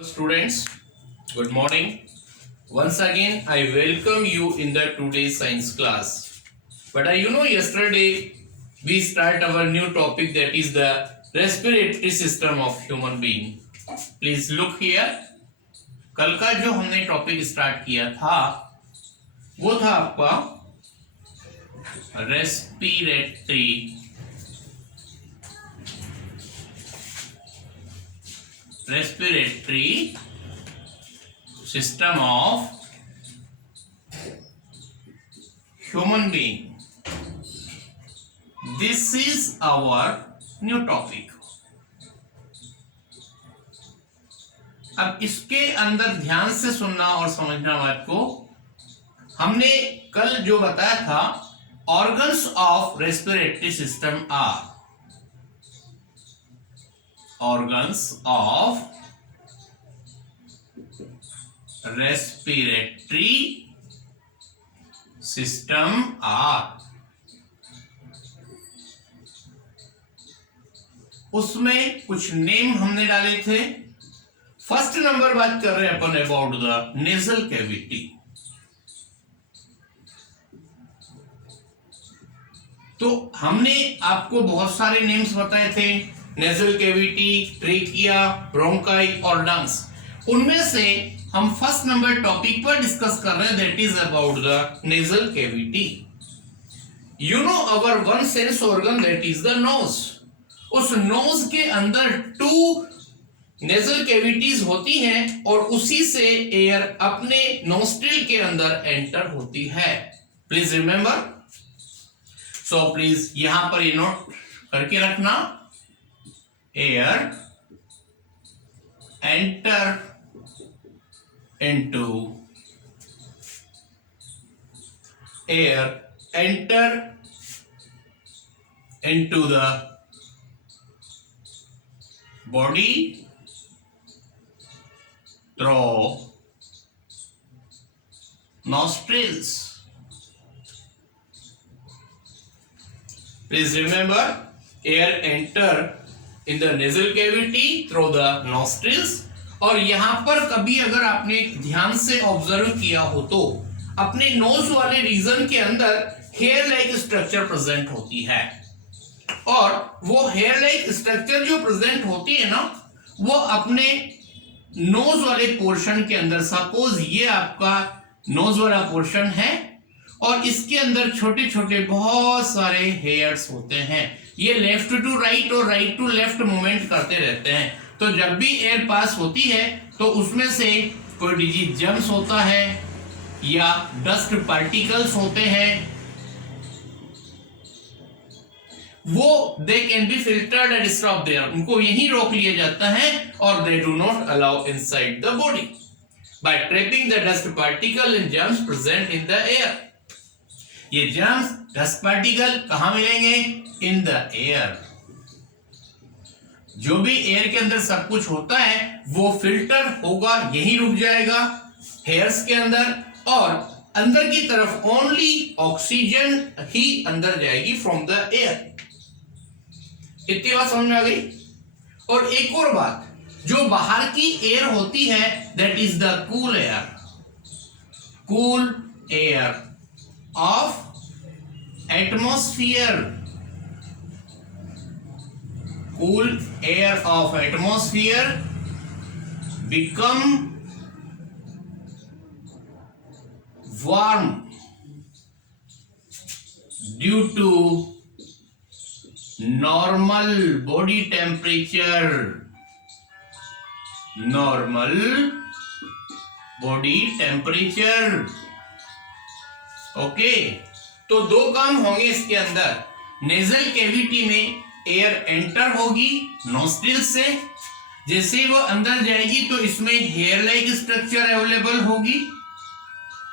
Students, good morning. Once again, I welcome you in the today's science class. But yesterday we start our new topic, that is the respiratory system of human being. Please look here. कल का जो हमने topic start किया था वो था आपका respiratory system of human being. This is our new topic. अब इसके अंदर ध्यान से सुनना और समझना बात को। हमने कल जो बताया था, organs of respiratory system are organs of respiratory system are, उसमें कुछ नेम हमने डाले थे। फर्स्ट नंबर बात कर रहे हैं अपन अबाउट द नेजल कैविटी। तो हमने आपको बहुत सारे नेम्स बताए थे, नेजल कैविटी, ट्रेकिया, ब्रोंकाई और लंग्स। उनमें से हम फर्स्ट नंबर टॉपिक पर डिस्कस कर रहे हैं, that is about the nasal cavity. You know our one sense organ, that is the nose. उस नोज के अंदर 2 नेजल कैविटीज होती हैं और उसी से एयर अपने नोस्ट्रिल के अंदर एंटर होती है। प्लीज रिमेंबर, सो प्लीज यहां पर ये नोट करके रखना, air enter into the body through nostrils. Please remember, air enter in the nasal cavity through the nostrils. और यहां पर कभी अगर आपने ध्यान से ऑब्जर्व किया हो तो अपने नोज वाले रीजन के अंदर हेयर लाइक स्ट्रक्चर प्रेजेंट होती है, और वो हेयर लाइक स्ट्रक्चर जो प्रेजेंट होती है ना, वो अपने नोज वाले पोर्शन के अंदर, सपोज ये आपका नोज वाला पोर्शन है और इसके अंदर छोटे छोटे बहुत सारे हेयर्स होते हैं। ये लेफ्ट टू राइट और राइट टू लेफ्ट मूवमेंट करते रहते हैं। तो जब भी एयर पास होती है तो उसमें से कोई डिजीज जर्म्स होता है या डस्ट पार्टिकल्स होते हैं, वो they can be filtered and stop there, उनको यहीं रोक लिया जाता है और they do not allow inside the body by trapping the dust particle and germs present in the air. ये जर्म्स, डस्ट पार्टिकल कहां मिलेंगे? In the air. जो भी एयर के अंदर सब कुछ होता है वो फिल्टर होगा, यहीं रुक जाएगा हेयर्स के अंदर, और अंदर की तरफ ओनली ऑक्सीजन ही अंदर जाएगी फ्रॉम द एयर। इतनी बात समझ में आ गई। और एक और बात, जो बाहर की एयर होती है that is the cool air, cool air of atmosphere, cool air of atmosphere become warm due to normal body temperature, normal body temperature। Okay, तो 2 काम होंगे इसके अंदर। नेजल कैविटी में एयर एंटर होगी नोस्ट्रिल से, जैसे ही वो अंदर जाएगी तो इसमें हेयर लाइक स्ट्रक्चर अवेलेबल होगी,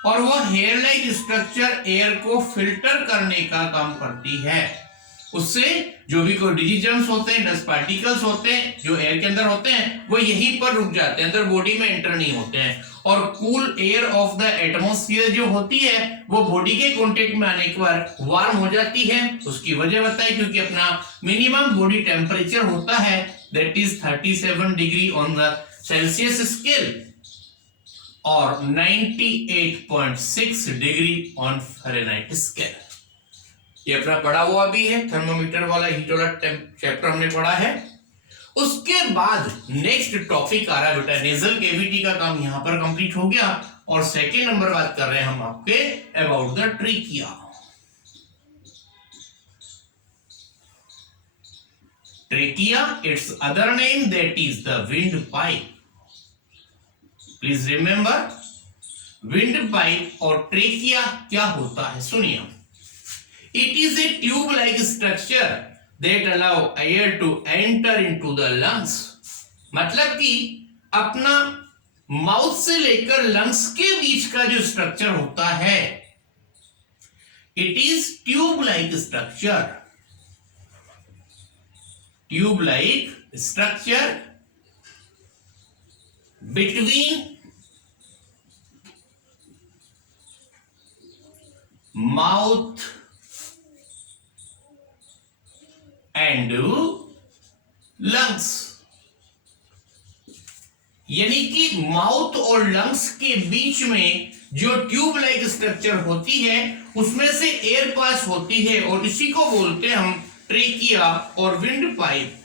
और वो हेयर लाइक स्ट्रक्चर एयर को फिल्टर करने का काम करती है। उससे जो भी कोई डिजीजम्स होते हैं, डस्ट पार्टिकल्स होते हैं जो एयर के अंदर होते हैं, वो यहीं पर रुक जाते हैं, अंदर बॉडी में एंटर नहीं होते हैं। और cool air of the atmosphere जो होती है वो बॉडी के कांटेक्ट में आने के बाद वार्म हो जाती है। उसकी वजह बताई, क्योंकि अपना मिनिमम बॉडी टेम्परेचर होता है that is 37 degree on the Celsius scale और 98.6 डिग्री ऑन फ़ारेनहाइट स्केल। ये अपना पढ़ा हुआ भी है, थर्मोमीटर वाला हीट वाला चैप्टर हमने पढ़ा है। उसके बाद नेक्स्ट टॉपिक आ रहा है बेटा नेजल कैविटी का काम यहां पर कंप्लीट हो गया। और सेकेंड नंबर बात कर रहे हैं हम आपके about the trachea. Trachea, it's other name that is the wind pipe. Please remember, wind pipe और ट्रेकिया क्या होता है, सुनिए। It is a tube like structure that allow air to enter into the lungs. मतलब कि अपना mouth से लेकर लंग्स के बीच का जो स्ट्रक्चर होता है, it is tube like structure. Tube like structure between mouth and lungs. यानी कि माउथ और लंग्स के बीच में जो ट्यूब लाइक स्ट्रक्चर होती है उसमें से एयर पास होती है और इसी को बोलते हैं हम ट्रेकिया और wind pipe.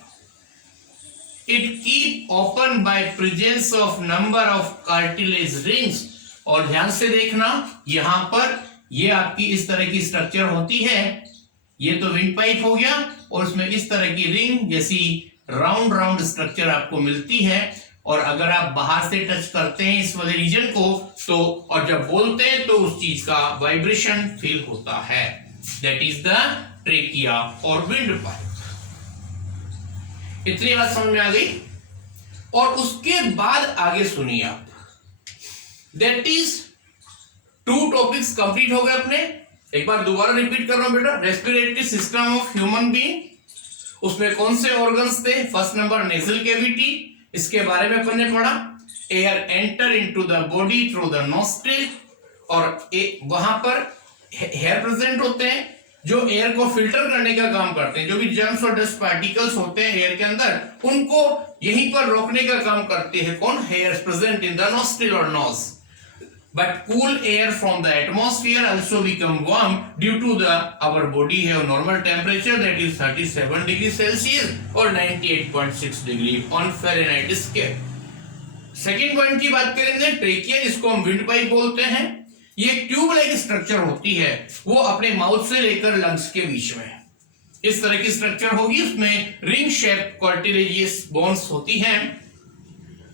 It keep open by presence of number of cartilage rings. और ध्यान से देखना, यहां पर ये आपकी इस तरह की स्ट्रक्चर होती है, ये तो विंड पाइप हो गया, और उसमें इस तरह की रिंग जैसी राउंड राउंड स्ट्रक्चर आपको मिलती है। और अगर आप बाहर से टच करते हैं इस वाले रीजन को तो, और जब बोलते हैं तो उस चीज का वाइब्रेशन फील होता है। दैट इज द ट्रेकिया और विंड पाइप। इतनी बात समझ में आ गई। और उसके बाद आगे सुनिए आप, दैट इज 2 टॉपिक्स कंप्लीट हो गए अपने। एक बार दोबारा रिपीट कर रहा हूं बेटा, respiratory system of human being, उसमें कौन से ऑर्गन्स थे। फर्स्ट नंबर नेजल कैविटी, इसके बारे में अपन ने पढ़ा। Air enter into the body through the nostril, और वहां पर हेयर प्रेजेंट होते हैं जो एयर को फिल्टर करने का काम करते हैं। जो भी जर्म्स और डस्ट पार्टिकल्स होते हैं एयर के अंदर, उनको यहीं पर रोकने का काम करते हैं कौन, hairs present in the nostril और knows. But cool air from the atmosphere also become warm due to our body have normal temperature that is 37 degrees Celsius or 98.6 degree on Fahrenheit scale. Second point की बात करेंगे, trachea जिसको हम wind pipe बोलते हैं, ये tube like structure होती है, वो अपने माउथ से लेकर लंग्स के बीच में इस तरह की स्ट्रक्चर होगी। उसमें रिंग शेप कार्टिलेजियस बोन्स होती हैं,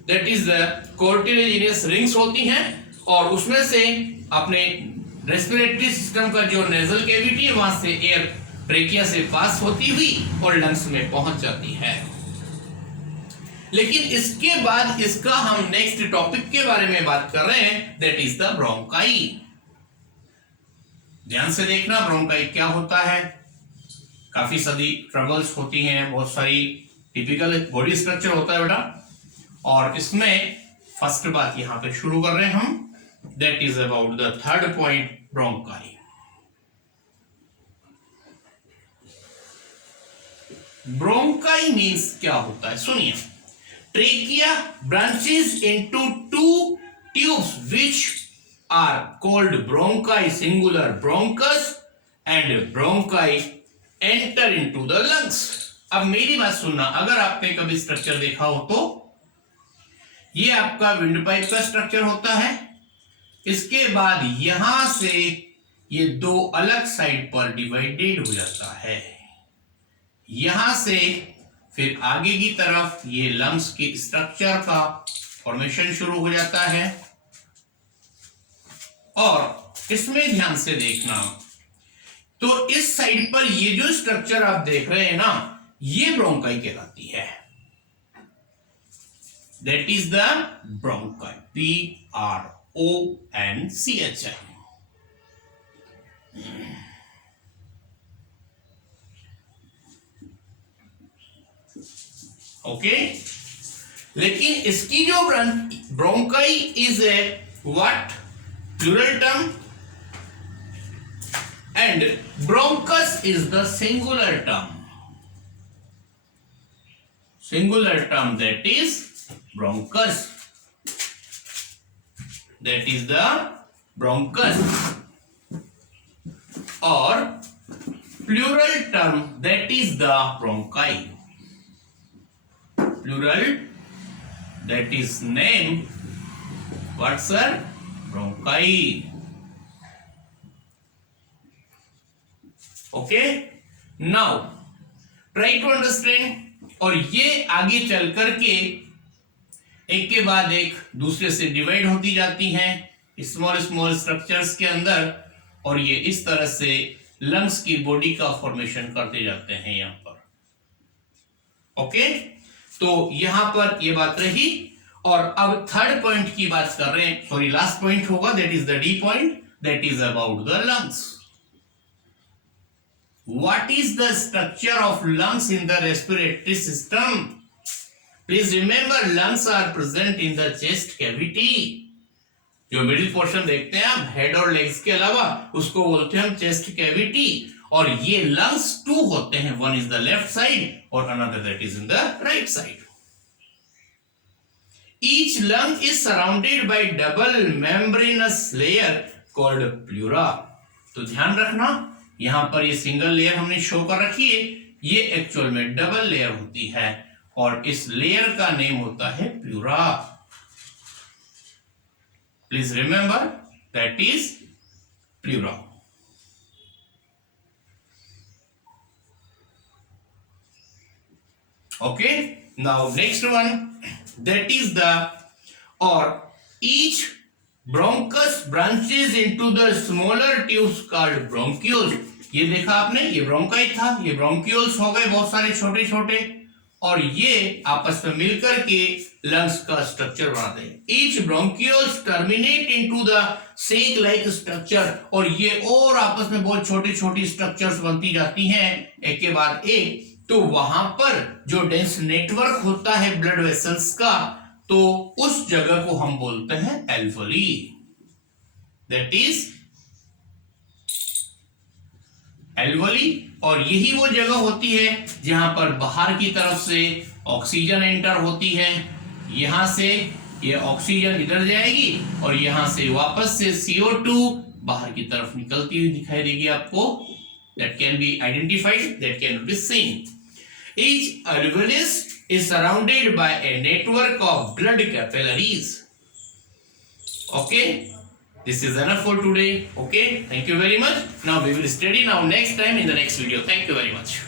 that is the cartilaginous rings होती हैं, और उसमें से अपने रेस्पिरेटरी सिस्टम का जो नेजल कैविटी है वहां से एयर ट्रेकिया से पास होती हुई और लंग्स में पहुंच जाती है। लेकिन इसके बाद इसका हम नेक्स्ट टॉपिक के बारे में बात कर रहे हैं, दैट इज द ब्रोंकाई। ध्यान से देखना, ब्रोंकाई क्या होता है। काफी सारी ट्रबल्स होती हैं, बहुत सारी टिपिकल बॉडी स्ट्रक्चर होता है बेटा। और इसमें फर्स्ट बात यहां पे शुरू कर रहे हैं हम, that is about the third point, bronchi. Bronchi means क्या होता है, सुनिए। Trachea branches into 2 tubes which are called bronchi, singular bronchus, and bronchi enter into the lungs. अब मेरी बात सुनना, अगर आपने कभी स्ट्रक्चर देखा हो तो ये आपका विंड पाइप का स्ट्रक्चर होता है। इसके बाद यहां से ये 2 अलग साइड पर डिवाइडेड हो जाता है। यहां से फिर आगे की तरफ ये लंग्स के स्ट्रक्चर का फॉर्मेशन शुरू हो जाता है। और इसमें ध्यान से देखना, तो इस साइड पर ये जो स्ट्रक्चर आप देख रहे हैं ना, ये ब्रोंकाई कहलाती है। That is the bronchi, BRONCHI। Okay, लेकिन इसकी जो bronchi is a what, plural term, and bronchus is the singular term. Singular term, that is bronchus. That is the bronchus. Or plural term, that is the bronchi. Plural, that is name. What, sir? Bronchi. Okay. Now try to understand. और ये आगे चल करके एक के बाद एक दूसरे से डिवाइड होती जाती हैं स्मॉल स्मॉल स्ट्रक्चर्स के अंदर, और ये इस तरह से लंग्स की बॉडी का फॉर्मेशन करते जाते हैं यहां पर। ओके, तो यहां पर ये बात रही। और अब थर्ड पॉइंट की बात कर रहे हैं, सॉरी लास्ट पॉइंट होगा, that is the D point, that is about the lungs. What is the structure of lungs in the respiratory system? Please remember, lungs are present in the chest cavity. जो middle portion देखते हैं आप head और legs के अलावा, उसको बोलते हैं हम चेस्ट कैविटी। और ये लंग्स टू होते हैं, one is the left side और another that is in the right side. Each lung is surrounded by double membranous layer called pleura. तो ध्यान रखना, यहां पर ये सिंगल लेयर हमने शो कर रखी है, ये एक्चुअल में डबल लेयर होती है और इस लेयर का नेम होता है pleura. Please remember, that is pleura. Okay, now next one, that is the, और each bronchus branches into the smaller tubes called bronchioles. ये देखा आपने, ये ब्रोंकाई था, ये ब्रोंक्यूल्स हो गए बहुत सारे छोटे छोटे, और ये आपस में मिलकर के लंग्स का स्ट्रक्चर बनाते हैं। Each bronchioles terminate into the sake like structure, और ये और आपस में बहुत छोटी छोटी स्ट्रक्चर्स बनती जाती हैं एक के बाद एक। तो वहां पर जो डेंस नेटवर्क होता है ब्लड वेसल्स का, तो उस जगह को हम बोलते हैं एल्वोली। That is alveoli. और यही वो जगह होती है जहां पर बाहर की तरफ से ऑक्सीजन एंटर होती है, यहां से ये ऑक्सीजन इधर जाएगी और यहां से वापस से CO2 बाहर की तरफ निकलती हुई दिखाई देगी आपको। That can be identified, that can be seen. Each alveolus is surrounded by a network of blood capillaries. Okay, this is enough for today. Okay, thank you very much. Now we will study now next time in the next video. Thank you very much.